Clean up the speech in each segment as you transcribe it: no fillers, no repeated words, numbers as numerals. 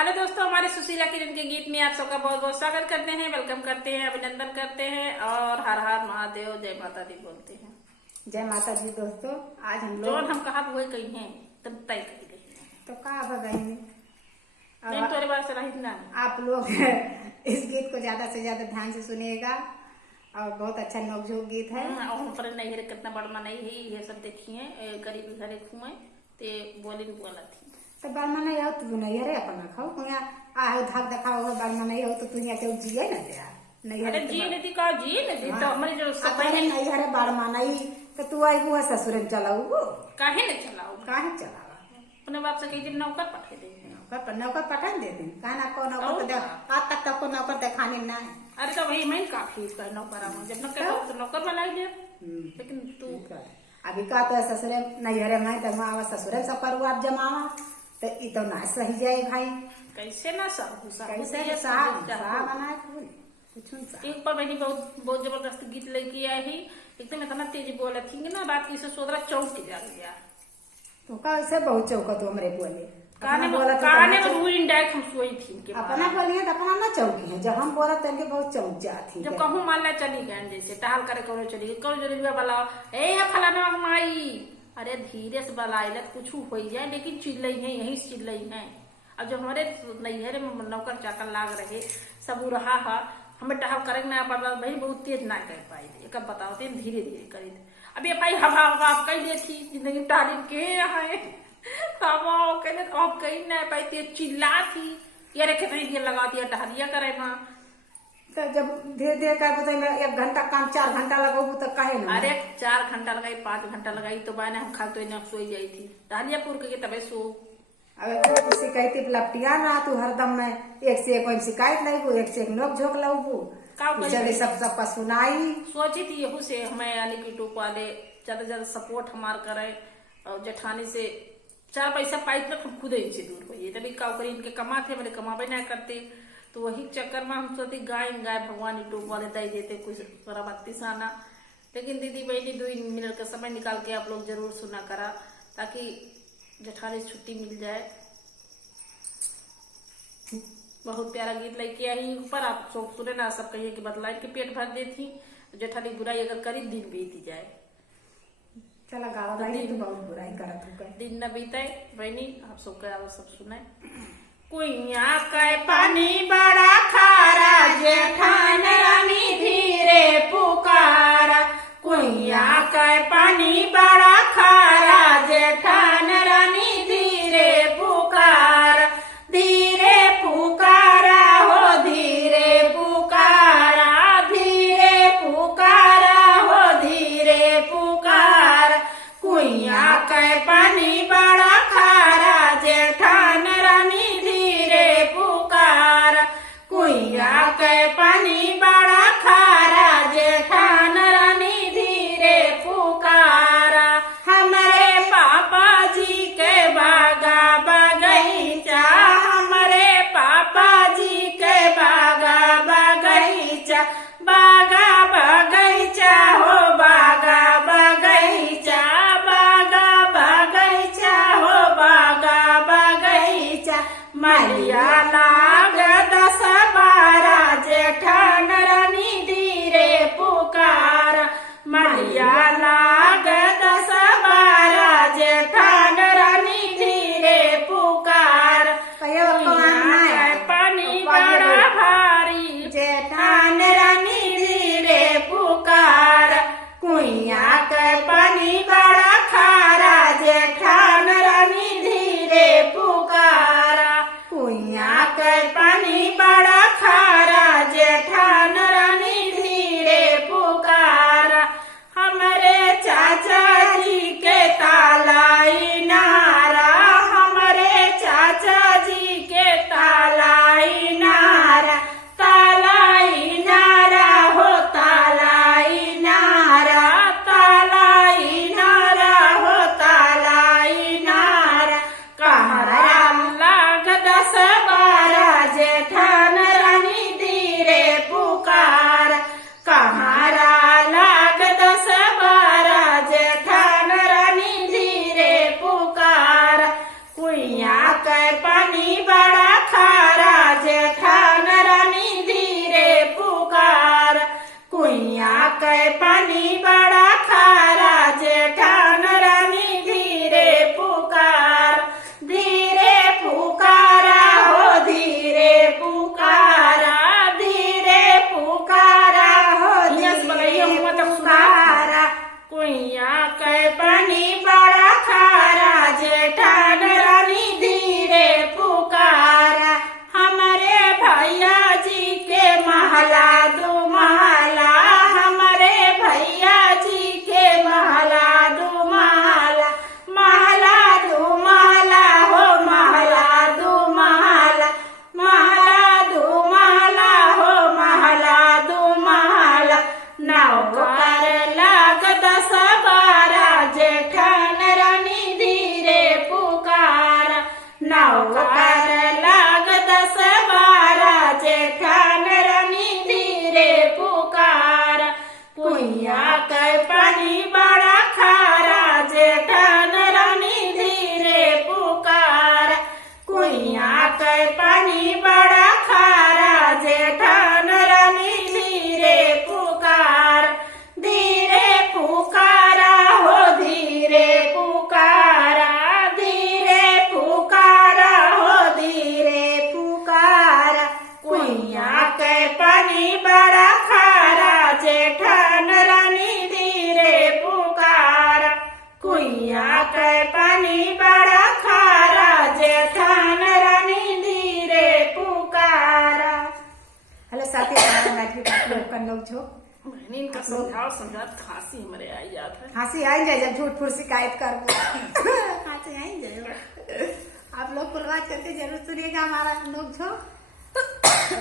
Hello दोस्तों, हमारे सुशीला किरण के गीत में आप सबका बहुत बहुत स्वागत करते हैं, वेलकम करते हैं, अभिनंदन करते हैं और हर हर महादेव, जय माता दी बोलते हैं। जय माता दी। दोस्तों आज हम जो लोग हम कहा हुए कही हैं तब तय कर गई तो कहा बगैनी नहीं तोरे बात से रही ना। आप लोग इस गीत को ज्यादा से ज्यादा ध्यान से सुनिएगा और बहुत अच्छा नोकझोंक गीत है। और पर नहीं है कितना बड़मा नहीं है, ये सब देखिए गरीब घरे खुए ते बोली बोला थी तो बालमा नहीं हो तो नहीं है अपना खाओ आ धाक दिखाओ बालमा नहीं हो तो तू यहाँ क्यों जिए ना दे नहीं अरे जी नहीं थी का जी नहीं थी तो हमारी जो सब नहीं हरे बालमा नहीं तो तू आई वो ससुर में चलाऊ काहे न चलाओ काहे चलावा अपने बाप से कही दिन नौकर पठे दे नौकर पठा दे दिन कहना को नौकर आज तक तक को नौकर दिखाने ना है। अरे तो वही मैं काफी नौकर आऊँ जब न कहो तो नौकर बनाई दे, लेकिन तू अभी का तो ससुरे नहीं हरे मैं तो माँ ससुरे सब करू आप जमावा तो ये तो ना सही जाए भाई। कैसे ना सब कैसे बनाए कुछ एक पर मैंने बहुत बहुत जबरदस्त गीत लेके आई ही, एकदम इतना तेज बोला थी ना बात की से सोच रहा चौक के जा गया तो कैसे बहुत चौका तो हमरे बोले काने में रूल इंडायरेक्ट हम सोई थी अपना बोलिए तो अपना ना चौकी है जब हम बोला तो बहुत चौक जाती जब कहूँ मान ला चली गए जैसे टहल करे करो चली गई करो जरूरी बला ए फलाना माई अरे धीरे से बलाई कुछ हो जाए लेकिन चिल्लई है यही चिल्लई है। अब जब हमारे नैहरे में नौकर चाकर लाग रहे सब रहा हमें टहल करे ना पड़ रहा भाई बहुत तेज ना कर पाई एक बताओ धीरे धीरे करी अभी भाई हवा हवा कही दे थी जिंदगी तारीफ के है हवा कहने आप कहीं ना पाई तेज चिल्ला थी यार कितनी देर लगा दिया टहलिया करे ना तो जब धीरे धीरे कर बताइए 1 घंटा काम 4 घंटा लगाऊ तो कहे ना अरे 4 घंटा लगाई 5 घंटा लगाई तो बाने हम खा तो सोई जाई थी टहलियापुर के तबे सो अब किसी कहती लपटिया ना तू हरदम में एक से एक कोई शिकायत लगू एक से एक नोक झोंक लगू चले सबका सुनाई सोची थी यहू से हमें यानी कि टूप वाले ज्यादा ज्यादा सपोर्ट हमार करे और जेठानी से 4 पैसा पाई तक हम खुद ही से दूर होइए तभी का करी इनके कमाते मेरे कमाबे ना करते तो वही चक्कर में हम सोचते गाय भगवान यूट्यूब वाले दे देते कुछ बत्ती साना। लेकिन दीदी बहनी 2 मिनट का समय निकाल के आप लोग जरूर सुना करा ताकि जेठानी छुट्टी मिल जाए। बहुत प्यारा गीत लेके आई ऊपर आप सब सुने ना सब कहिए कि बदलाई के पेट भर देती जेठानी बुराई अगर करी दिन बीत जाए चला गावा भाई तो बहुत बुराई करत दिन न बीते बहनी आप सब सुनाए। कुइया का पानी बड़ा खारा जेठान रानी धीरे पुकारा कुइया का पानी बड़ा खारा जेठान रानी धीरे पुकारा हो धीरे पुकारा हो धीरे पुकारा कुइया का पानी बड़ा खारा जेठान रानी कुइया के पानी बड़ा खारा जेठान रानी धीरे पुकारा हमारे पापा जी के बागा बगीचा हमारे पापा जी के बागा बगीचा हो बागा बगीचा हो बागा बगीचा मलिया लाग 10-12 जेठान रानी धीरे पुकारा मलिया लाग 10-12 जेठान रानी धीरे पुकारा पानी बड़ा भारी जेठान रानी धीरे पुकारा कुइया के पानी बड़ा खारा जेठान रानी धीरे पुकारा कुइया के पानी बड़ा खारा जेठान रानी धीरे पुकारा हमारे के पानी बड़ा खारा जेठन रानी धीरे पुकार, धीरे पुकारा हो धीरे पुकारा, धीरे पुकारा हो धीरे पुकारा। कुइया के पानी बड़ा खारा जेठन रानी धीरे पुकारा, कुइया के पानी बड़ा खारा जेठन रानी धीरे पुकारा। हेलो साथी आप लोग का लोग जो इनका समझात खांसी हमारे आई जात है। खांसी आई जाए जब झूठ फूट शिकायत कर खांसी आई जाए। आप लोग कुल बात करके जरूर सुनिएगा हमारा लोग जो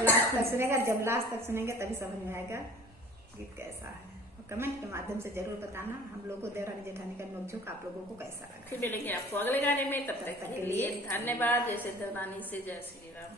लास्ट तक सुनेगा। जब लास्ट तक सुनेंगे तभी समझ में आएगा गीत कैसा है। कमेंट के माध्यम से जरूर बताना हम लोग को देवरानी जेठानी का नोकझोंक आप लोगों को कैसा लगा। फिर मिलेंगे आपको अगले गाने में, तब तक के लिए धन्यवाद। जैसे देवरानी से जय श्री राम।